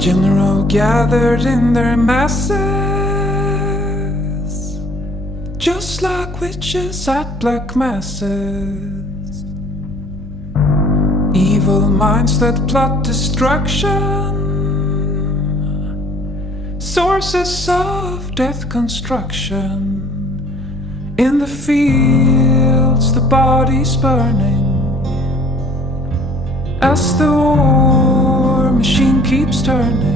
General gathered in their masses, just like witches at black masses. Evil minds that plot destruction, sources of death construction. In the fields, the bodies burning, as the war machine keeps turning.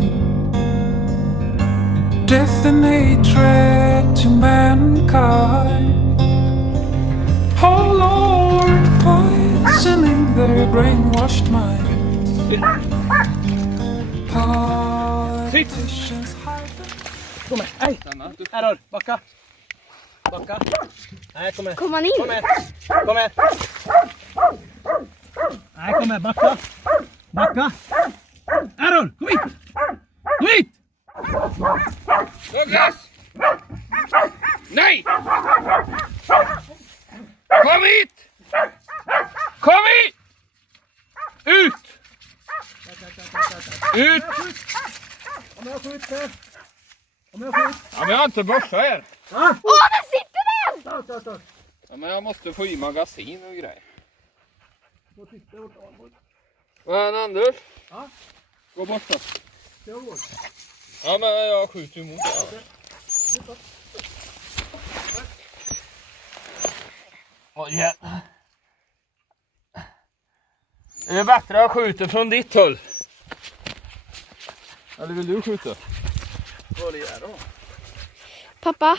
Death and hatred to mankind. Oh Lord, poisoning their brainwashed minds. Politicians hide them. Kom här, hej! Här rör, backa! Backa! Nej, kom här! Kom han in? Kom här! Kom här! Nej, kom här, backa! Backa! Här rör, kom hit! Kom hit! Douglas! Nej! Kom hit! Kom hit! Ut! Ut! Om jag skjuter! Om jag skjuter! Ja, men jag har inte börsa här. Åh, där sitter den! Start! Ja, men jag måste få i magasin och grejer. Gå titta åt Arnborg. Men Anders? Ja? Gå bort då. Jag går. Ja, men jag skjuter emot. Ja. Oj, ja. Är det bättre att skjuta från ditt håll? Eller vill du skjuta? Vad är det då? Pappa,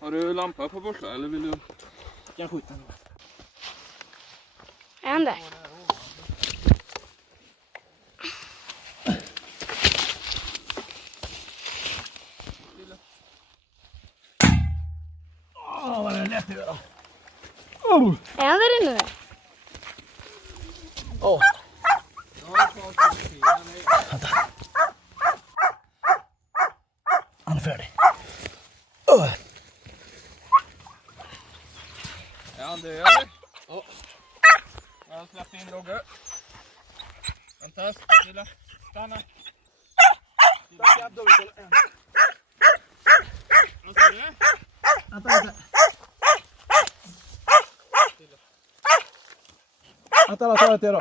Har du lampa på borsta eller vill du? Jag skjuter nu. är han där? Åh, vad är det lätt att göra. Är han där inne? Åh. Han är färdig. Är han död eller? Ja. Jag släpper in Dogge. Vänta, stilla. Stanna. Vad sa du? Vänta. Vänta, vad tar jag till då?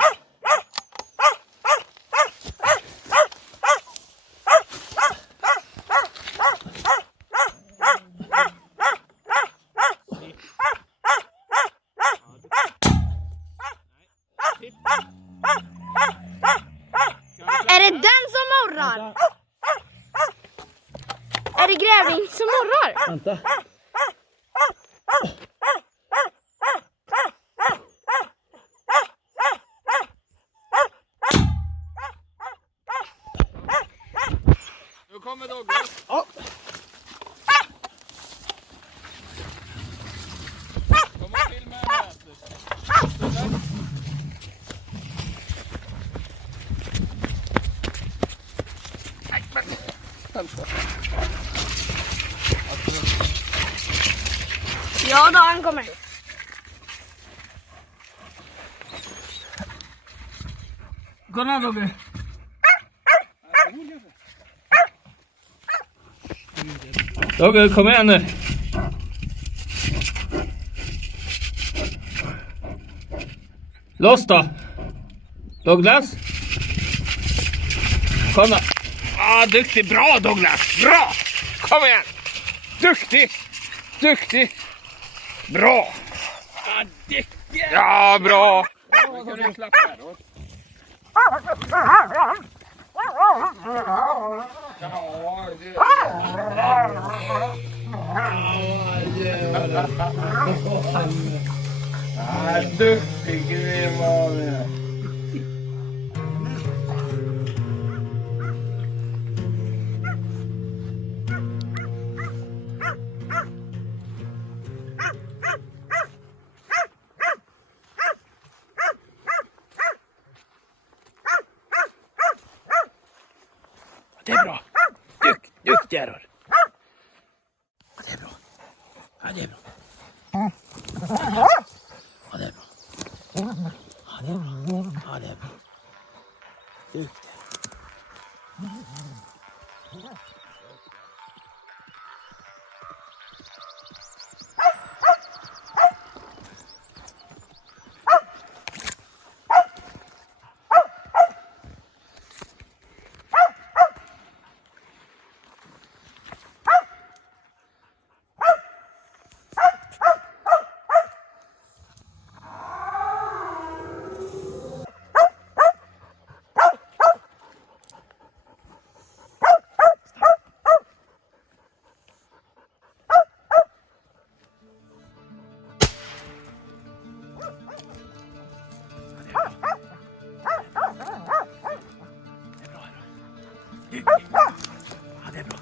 Är det den som morrar? Är det grävling som morrar? Vänta. Nu kommer Douglas. Ja. Kom och till med nätet. Ja då, han kommer. Kolla Dogge. Dogge, kom igen nu. Loss då. Douglas. Kom då. Ah, duktig. Bra Douglas. Bra. Kom igen. Duktig. Bra. Ja, bra. Nu kan du slappa här då. Duktig grej var det. Det är bra. Duktig är du. Det är bra. Ja, det är bra. Ja, det är bra. Ja, det är bra. Ja, det är bra. Duktig. Ja, det är bra.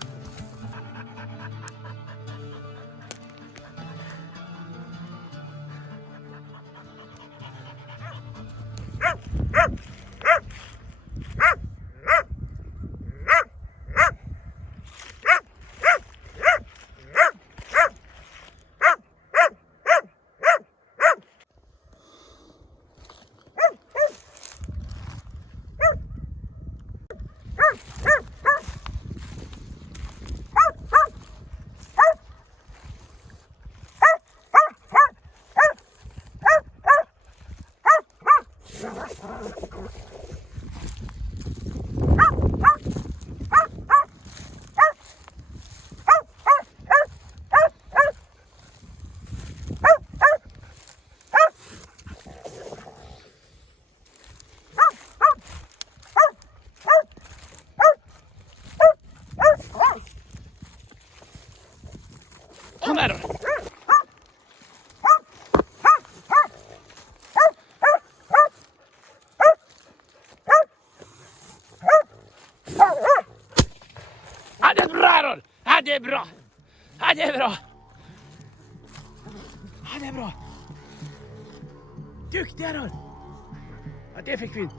Kom här då. Ja, det är bra då. Ja, det är bra. Ja, det är bra. Ja, det är bra. Duktiga då. Ja, det fick vi in.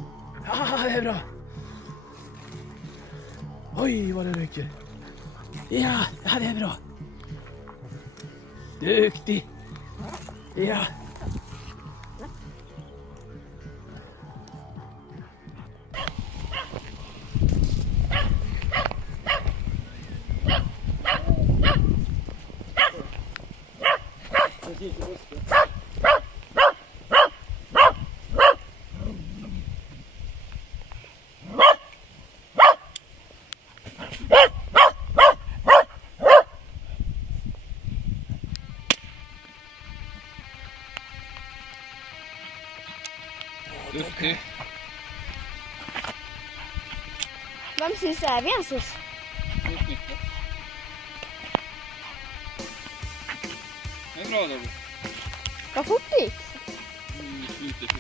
Ja, det är bra. Oj, vad det rycker. Ja, det är bra. Duktig. Ja. Duktig. Vem syns är vi ens? Det är bra då. Vad fort det gick. Slutet.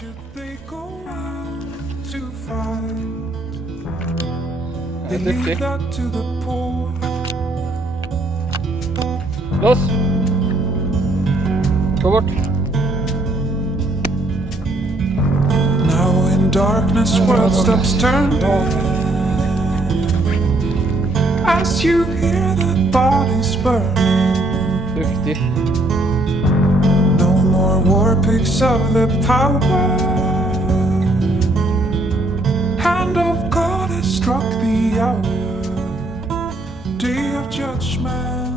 Should they go out too far? They leave that to the poor. Loss! Gå bort! Now in darkness, world stops turned as you hear the bodies burn. Duktig. No more war pigs of the power. of judgment.